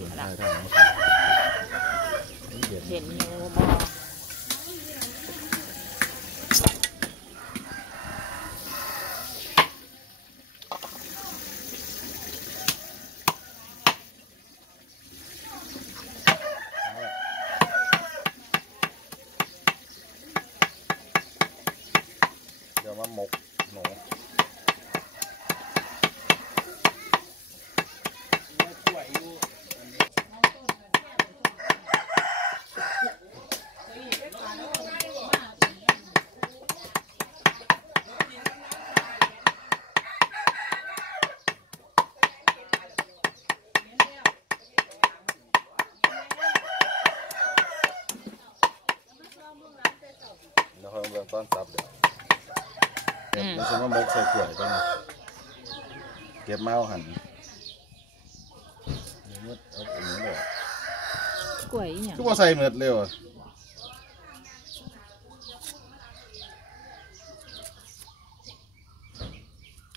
เด็ดเห็นอยู่บอ เดี๋ยวมาหมกหนู เดี๋ยวค่อยเอาเรื่องต้อนซับเดี๋ยว เก็บมันจะมาหมกใส่กล้วยต้นนี้เก็บมาเอาหั่นเดี๋ยวมันเอาอันนี้เลยกล้วยอีหยังคือว่าใส่เมือดเร็วอะ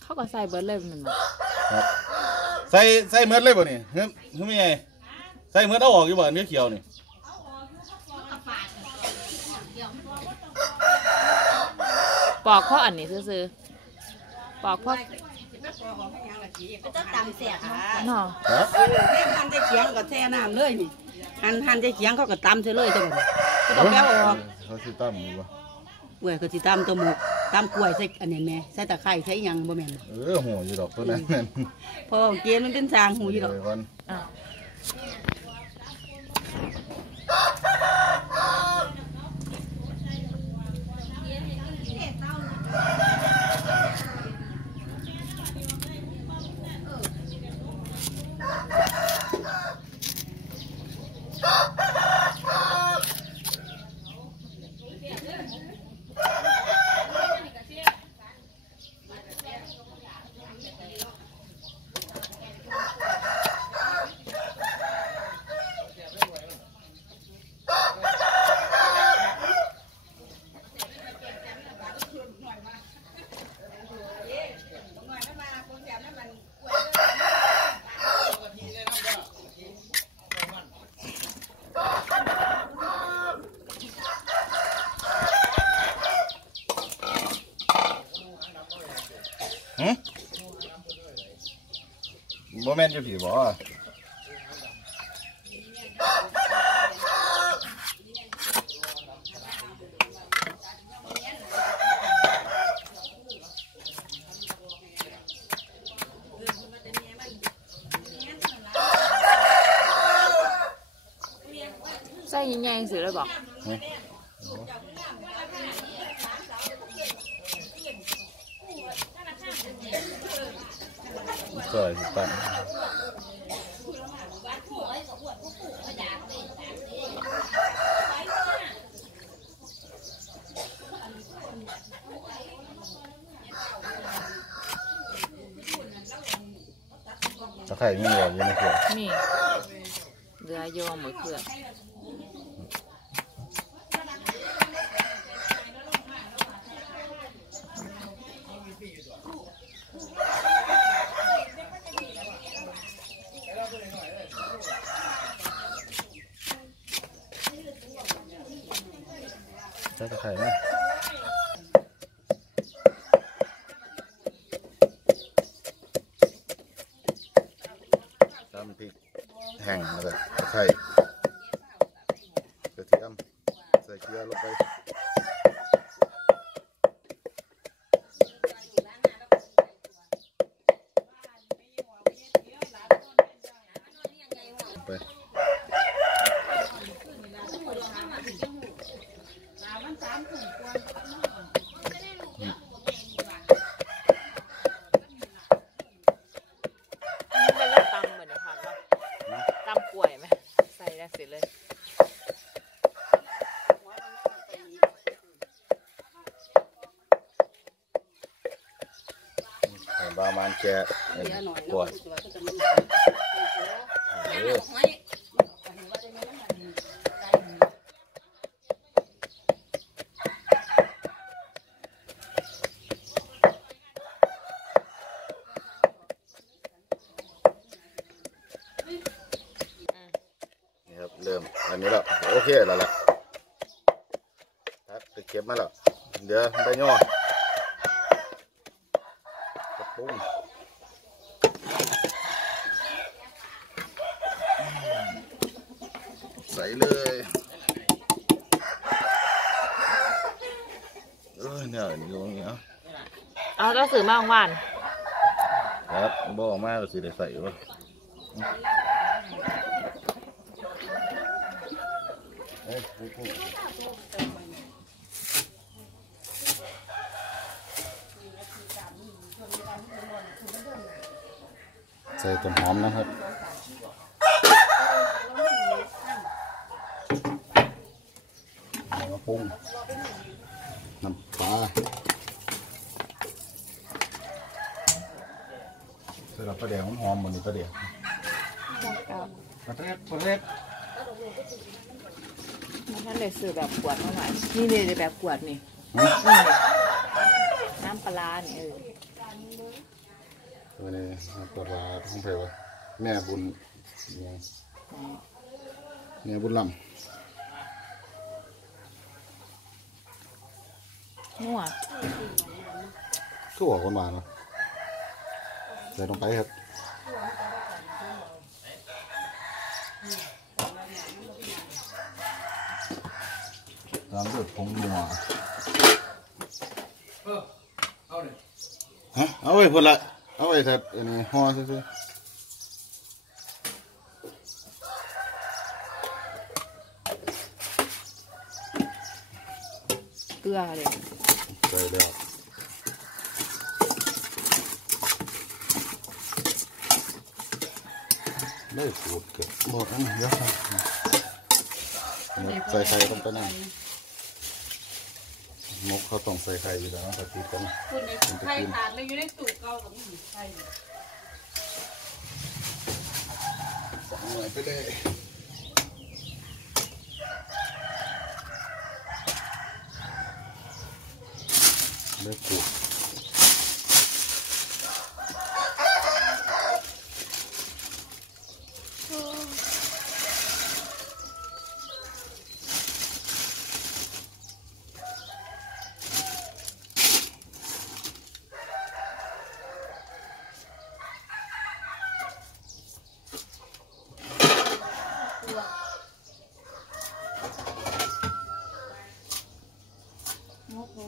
เขาก็ใส่เบิร์ดเลยแมันบ่ครับใส่ใส่เมือดเลยบ่นี่เฮ้ยเฮ้ยไม่ไงใส่เมือดเอาออกอยู่บ่เนื้อเขียวนี่ปอกข้ออันนี้ซื้อๆ ปอกข้อมันจะตำเสียค่ะเนาะครับแม่หั่นได้เขียงก็แช่น้ำเลยนี่หั่นหั่นได้เขียงเขาก็ตำเสียเลยจังหวะก็ต้องแป้วออกเขาสิตั้มอยู่บ่เว้ยก็สิตำตัวหมกตำกล้วยใส่อันนี้แม่ใส่ตะไคร้ใส่หยังบ่แม่นเออหัวอยู่ดอกตัวนั้นนั่นเพอเกณฑ์มันเป็นสางหูอยู่ดอก บ่แม่นอยู่ผีบ่ใส่ใหญ่ๆสิเลยบอก สวยสิตั้มตะไคร่มีบ่อยู่ในขวดนี่เรือโยมหมือเพื่อน ใส่ตะไคร่ไหมตำพริกแห้งแล้วก็ตะไคร่กระเทียมใส่เกลือลงไป ไป มันเป็นเรื่องตำเหมือนในผักเนาะตำกล้วยไหมใส่ได้สิเลย ให้ บามันแกะเดี๋ยวหน่อยกวดเนาะเอออืริ่มอันนี้แล้วโอเคแล้วล่ะครับไปเก็บมาแล้วเดี๋ยวได้ย่อกระปุ้งใส่เลยเออเนี่ยอยู่อย่างเงี้ย เอาเจ้าสื่อมาของบ้านครับบอกมาก็สิได้ใส่วะเอ้ยปุ๊บปุ๊บใส่ต้นหอมนะครับแล้วก็ปรุงน้ำปลา สำหรับปลาแดงหอมๆเหมือนปลาแดงปลาแรกปลาแรกท่านเลยสื่อแบบขวดมาใหม่นี่เลยแบบขวดนี่หืมนี่น้ำปลาร้านี่เออตัวนี้ปลาร้าของเพลวะแม่บุญเนี่ยแม่บุญลนัวำก็บอกคนมาเนาะ ใส่ลงไปครับตามด้วยผงนัวฮะเอาไว้พนละเอาไว้ครับอันนี้ห่อซื่อเกลือเลยๆใส่แล้ว ได้สูตรเกิดบอกอันนี้เยอะครับอันนี้ใส่ไข่ต้องไปนั่งมกเขาต้องใส่ไข่อยู่แล้วนะแต่ตีกันคุณในไข่ขาดเลยอยู่ในตู้เก่ากับมีไข่หน่อยไปเลยได้กูนกหนู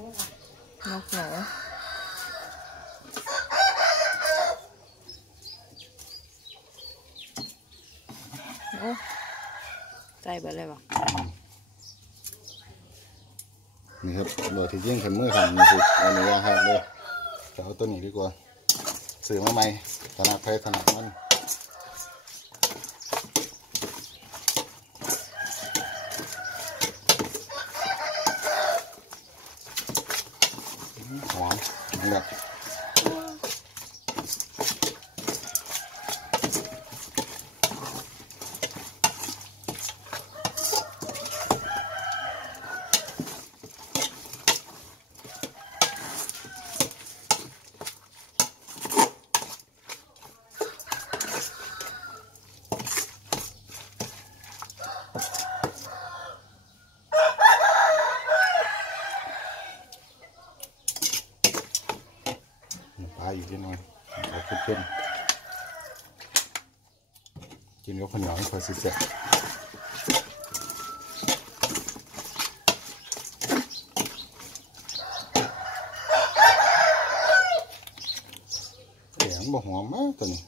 โอ้ ไปเลยว่ะนี่ครับเบอร์ที่ยิ่งขันมือขันนี่สิอันนี้ว่าหักเลยจะเอาตัวนี้ดีกว่าซื้อมาใหม่ถนัดไทยถนัดมันหอมแบบปลาอีกนิดหน่อย เอาเข้มๆกินกับข้าวเหนียวให้พอสิเสร็จแกงบ่หอมมากตัวนี้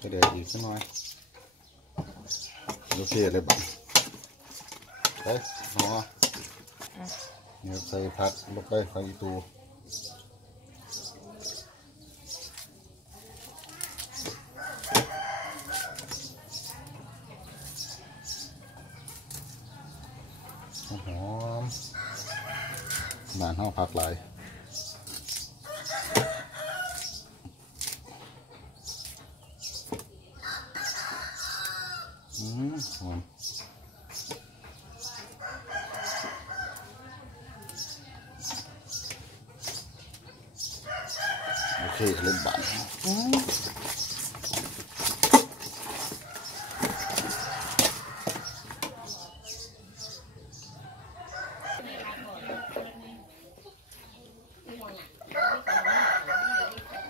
จะเดี๋ยวอีกสักหน่อยโอเคเลยบ้างไปหอเนี่ยใส่ผักลงไปใส่ตูหอมบานห้าผักหลายอืมหอม โอเคเล่นบาน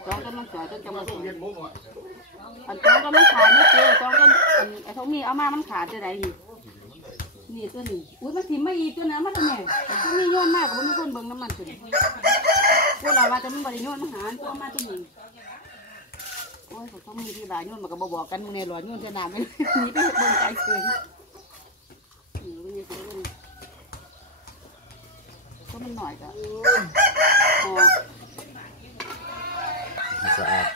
สองต้นมันสวย ต้นจะมาสวยอันสองต้นมันขาดไม่เจอสองต้นอันไอ้ทองมีเอามามันขาดจะได้นี่นี่ตัวนี้อุ้ยมันถิ่มไม่อีตัวนั้นมันทำไมมันมีโยนมากกับมันมีคนเบิ่งน้ำมันตัวนี้พวกเราว่าจะมันบริโยนมาหารตัวมาตัวนี้โอ้ยเขามีที่บาโยนมันก็บบอกกันมึงในหลอดโยนจะหนาไหมนี่ไปเบิ่งไกลเกินก็มันหน่อยก็สะอาด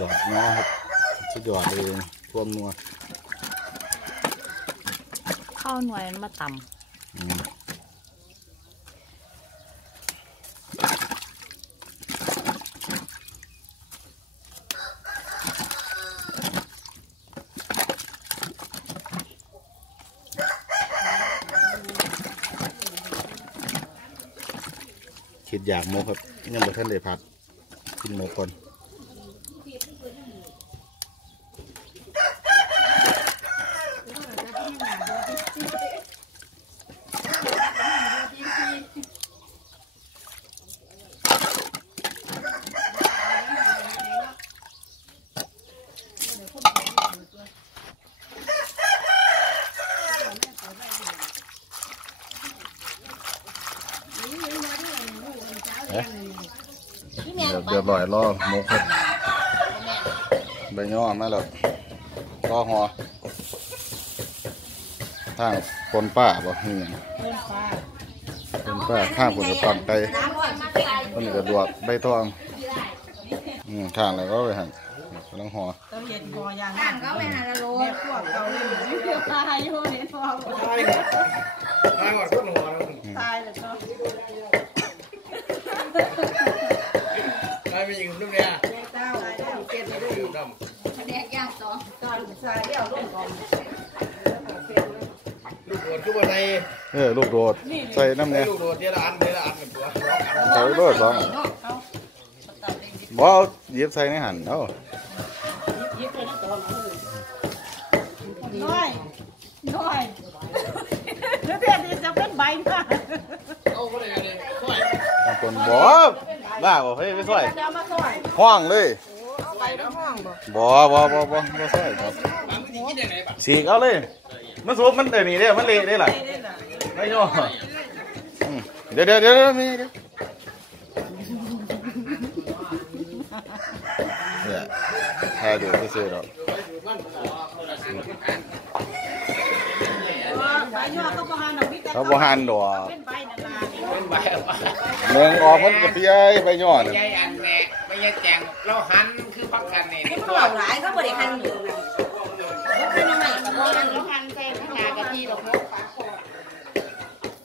เนาะครับสุด ยอดเลยความนัวข้าวหน่วยมันมาต่อืมคิดอยากโมกครับยังบ่ทันได้พัดกินโมกก่อน เดี๋ยวลอยล่อหมกครับใบย่อมาแล้วล่อหอทางปนป้าบ่นี่หยังปนป้าข้างผลกระปังไตต้นนี้ก็ดวกใบตองอืมข้างอะไรก็ไปหันกำลังหอตะเวียนพอย่างนั้นก็ไม่หาละโลแม่พวกเขาเลยไม่เกี่ยวตายอยู่เนี่ยพอตายตายหมดคนหัวตายแล้วก็ ไม่ไปยิงลูกเนี่ยเจ้าตายได้เก็บได้ด้วยดแดกย่างสองตอนสายเดี่ยวร่วมก่อนำลูกโดดขึ้นมาในเออลูกโดดใส่น้ำเนี่ยลูกโดดเดียวละอันเดียวละอันเป็นตัวร้องกันใส่ด้วยสองอันบ่เอาหยิบใส่ในหันเอ้ายิบเลยนะตอนน้อยน้อยแล้วเดี๋ยวนี้จะเป็นใบมาเอาไปเลยเลยช่วยบางคน บ่บ้าบ่เฮ้ยไม่ช่วยจะมาซอยห้องเลยเอาไปในห้องบ่บ่บ่บ่บ่บ่ช่วยครับบางทีคิดยังไงบ้างฉีกเอาเลย มันสูบมันเดี๋ยวนี้เด้มันเละได้ล่ะได้ล่ะไม่ย่ออืมเดี๋ยวเดี๋ยวเดี๋ยวเดี๋ยวมีเดี๋ยวเนี่ยถ่ายดูซื่อๆหรอกใบย่อ เขาบ่หาหนังพิษเขาบ่หันดอกเป็นใบนานาเป็นใบเอาไปเมืองออกมันก็เปียยไปย่อน่ะใหญ่อันแม่ไม่ใช่แจงเราหันคือพักกันนี่เขาเหล่าหลายเขาบ่ได้คันอยู่นะคันยังไงกับบ่นั่นำพันใส่ขนากะทิหรอกเนาะ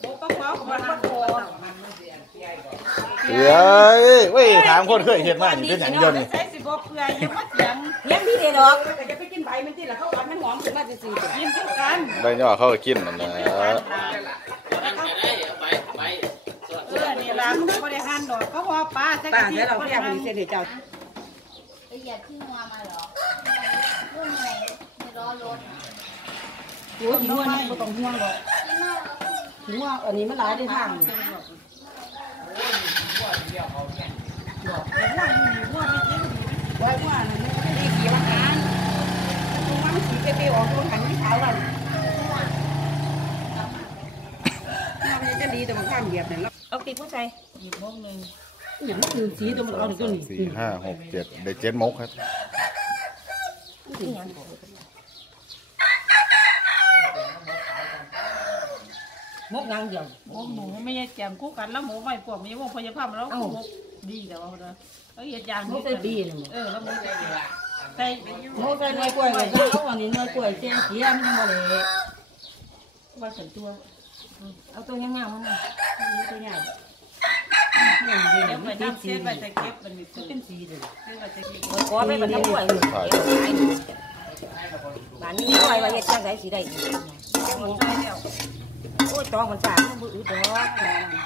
บ่ก็ขอของมันบ่พอเปียยเว้ยถามคนเคยเฮ็ดมานี่เป็นหยังเดียวนี่ใส่สิบ่เปื่อยยังมาเถียง เลี้ยงที่เด้ดอกแต่จะไปกินใบมันที่ละเขาอันมันหอมขึ้นมาซื่อๆกินคือกันไปย่อเขาก็กินนั่นะเออนี่ละมันบ่ได้หั่นดอกเขาว่าปลาใส่กะทิเราเรียกนี่เส้นเจ้าไปเหยียบที่งัวมาหรอรุ่นไหนในล้อรถโอ้ยหัวนี่บ่ต้องห่วงดอกที่นอกหัวอันนี้มันหลายได้ทางไว้ว่านั่นมันไม่ได้ขี่ว่ากันต รงนั้นสีเปออกตรงหันที่ขาวเรามันจะดีแต่มันข้ามเหยียบเนี่ยเอาตีผู้ชายหยิบมกหนึ่งอย่างนั้นคือสีตัวมันเอาตัวนี้สี่ห้าหกเจ็ดได้เจ็ดมกครับมกยางเดียวมกหมูไม่ใช่แจมคู่กันแล้วหมูไม่พวกมีวงพยาภาพแล้วมกดีแต่ว่าเขาเขาเหยียดยางมกใส่ปีเออแล้วมกใส่ใส่มกใส่เนื้อกล้วยไว้เขาอันนี้เนื้อกล้วยเสียเสียมันยังบ่เลยว่าใส่ตัวเอาตัวง่ายๆมันนะดี ยวไปทำเสียไปแต่เก็บมันเป็นสีเลยขอไปบรรทุกไว้ถ่ายบ้านนี้ป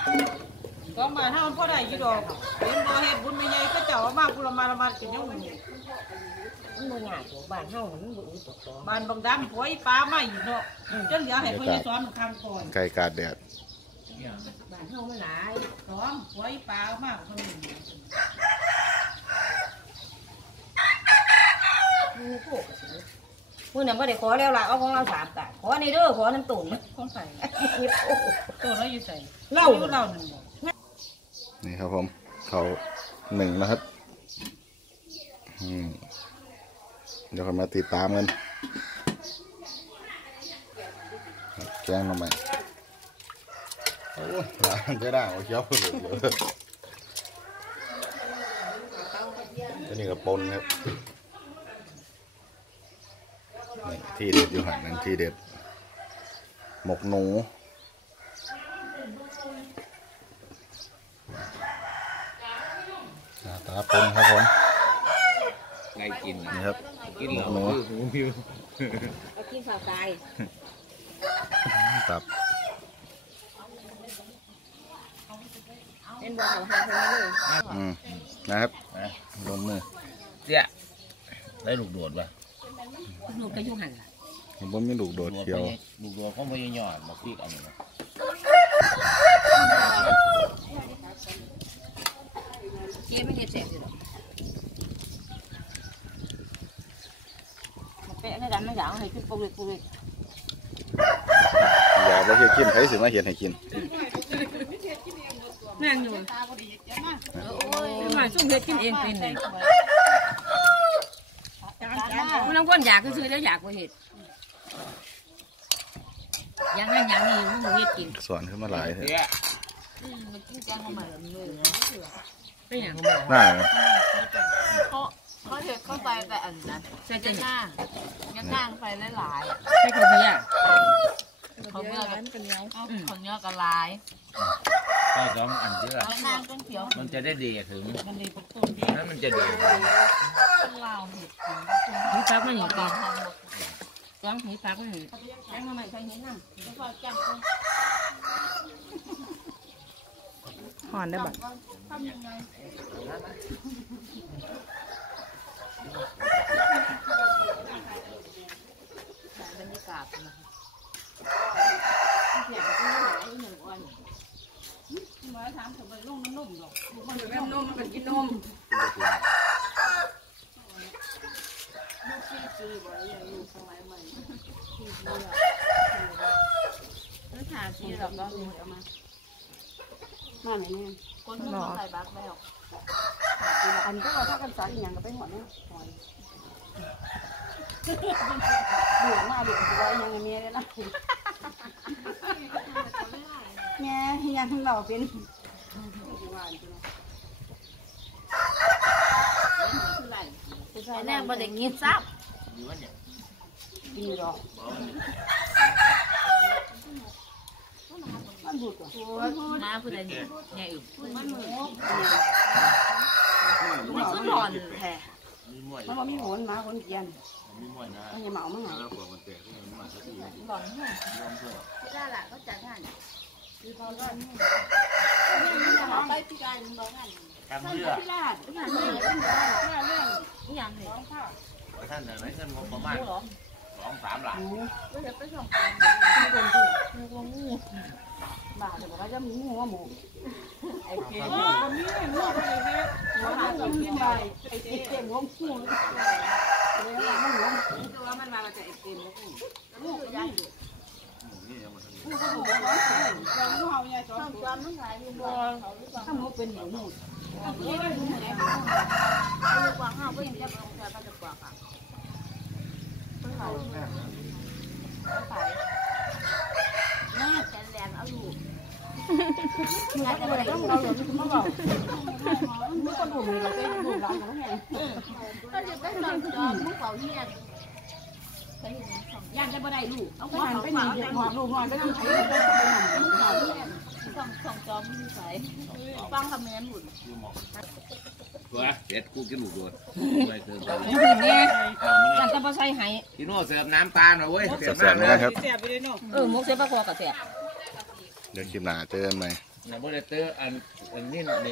ล่อย สิได้อีกโอ้ยตองมันสาดมันบ่อึดดอกตสองบาทเท่ามันพอได้อยู่ดอกเห็นบ่เฮ็ดบุญไม่ใหญ่ก็เจ้าเอามากุละมาละมากินยังหมูมันบ่ยากหรอกบ้านเฮามันบ่อึดดอกของบ้านบางดำผัวอีปลามาอีกเนาะจนเหลือให้พ่อใหญ่สอนมันคำก่อนไก่กาดแดดบ้านเฮามันหลายสอนผัวอีปลามากคนหนึ่งมันมีโคกก็สิมื้อนั้นบ่ได้ขอแล้วล่ะเอาของเราสามตาขอในเด้อขอน้ำตุ่นคนใส่เก็บโอ้ตัวเราอยู่ใส่เหล้าอยู่เหล้าหนึ่งบ่ นี่ครับผมเขาหนึ่งนะครับอืมเดี๋ยวเรามาติดตามกันแกงมาใหมโอ้ยร้านจะได้เอาเคี้ยวเลยอันนี้ก็ปนครับที่เด็ดอยู่หันนั้นที่เด็ดหมกหนู หน้า ตาปนครับผมไงกินนี่ครับ กินหมหกมูหนูหูพิวเอากินข้าวตายตับเป็นบ่เขาหาเพิ่นมาเลยอืมนะครับลงมือเจ๊ยได้ลูกโดดป่ะลูกก็อยู่หั่นล่ะผมมีลูกโดดเขียวลูกโดดเขาไม่ยอดมาปีกอันนี้นะ เก็บไม่เฮ็ดแซ่บอยู่ดอกมาแปะในกันมันอยากให้ขึ้นปุกเล็กปุกเล็กอย่าบ่เฮ็ดกินใครสิมาเฮ็ดให้กินแม่นอยู่มาซุ่มเฮ็ดกินเองเป็นนี่มันต้องคนอยากคือๆแล้วอยากบ่เฮ็ดอย่างนั้นอย่างนี้มันบ่เฮ็ดกินสอนขึ้นมาหลายเถอะเจ๊ย เป็นหยังน่าเขาเขาเห็ดเข้าไปแต่อันนั้นใส่ใจย่างย่างย่างไปหลายใส่ข้าวเบียร์ๆเขาเนื้อกันเหนียวเขาเนื้อกันลายก็สองอันเจ๊ยแล้วน้ำต้นเขียวมันจะได้ดีถึงมันเลยเป็นต้นดีนั้นมันจะดีลาวเห็ดมีฟักมันอยู่ก่อนต้องมีฟักมันอยู่แกงมาใหม่ใส่เห็ดน้ำ หอนได้บัดบรรยากาศนะคะมาถามเขาไปลงน้ำนมดอกมันไปแม่นมมันเป็นกินนมแล้วถามที่เราก็มีเอามา มาไหนเนี่ยคนที่มาใส่บักแล้วอันก็ว่าถ้ากันสารอย่างก็ไปหมดเนี่ยหอยเบื่อมาเบื่อตัวยังเมียเลยนะแม่ยังทั้งเราเป็นไอ้แน่บ่ได้กินซับกินหรอก มันบดอะน้าผู้ใดเนี่ยเนี่ยอยู่มันหมูมันก็หลอนแท้มันว่มีหนมาคนเกียนมันจะเหมามั้งอะหลอนแท้ไม่ได้ละก็จัดให้ไปพี่กายมึงบอกกันทำเรือพี่ลาดพี่ลาดนี่ยังเลยท่านไหนท่านงบประมาณสองสามหลัง บ้าจะบอกว่าจะมีหัวหมูไอ้เก๋คนนี้นวดไปเลยเนี่ยหัวหมูกินไปไอ้เจ็บหัวหมูเลยว่ามันหัวตัวมันมาจะไอ้เต็มแล้วลูกใหญ่เราลูกเฮาใหญ่สองตัวถ้าหมูเป็นหมูหมูลูกวางห้าก็ยังจะลงแต่ก็จะกว่าค่ะน่าจะแรงเอาลูก งานอะไรต้องเราหรือไม่บอกไม่คนหูเราเป็นหูร้านเขาไงก็จะไปสอนจอมผู้เขาเฮียนย่านจะบ่ได้ลูกเอาหันไปหนีหัวลูกหันไปทำไมไปหนีลูกเขาส่องส่องจอมมีใสฟังคำแม่หมุนตัวเด็ดกูกินลูกโดดไม่เกินไปเนี่ยย่านจะบ่ใส่ไห้พี่โน่เสิร์ฟน้ำตาลหน่อยเว้ยเสิร์ฟน้ำเหมือนกันครับแซ่บไปเลยเนาะเออมุกเสียปลาคอกับแซ่บ เดี๋ยวคลิปหน้าเจอกันไหม่ ไหนบ่ได้เตอร์อันอันนี้น่ะ